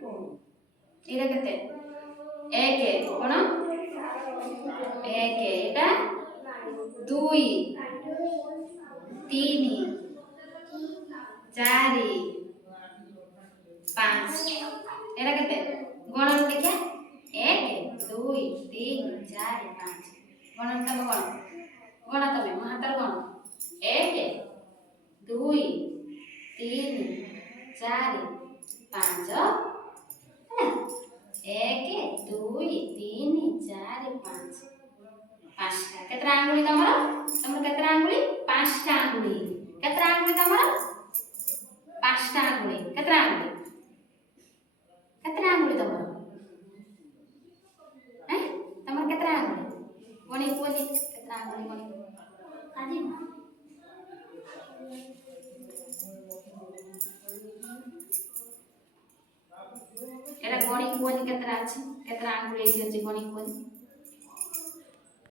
ଏଇଟା କେତେ 1 କଣ 1 ଏଟା 2 3 4 5 ଏଟା କେତେ ଗଣ ଦେଖିଆ 1 2 3 4 5 ଗଣ ତମ ଗଣ ତମେ ମୋ ହାତରେ ଗଣ 1 2 3 4 5 ହେଲା 1 2 3 4 5 पाँचटा केतरा आंगुली तमर केतरा आंगुली पाँचटा आंगुली केतरा आंगुली तमर पाँचटा आंगुली केतरा आंगुली तमर हैं तमर केतरा आंगुली गणी कोनी केतरा आंगुली गणी आदि एरा गणी कोनी केतरा अछि केतरा आंगुली अछि गणी कोनी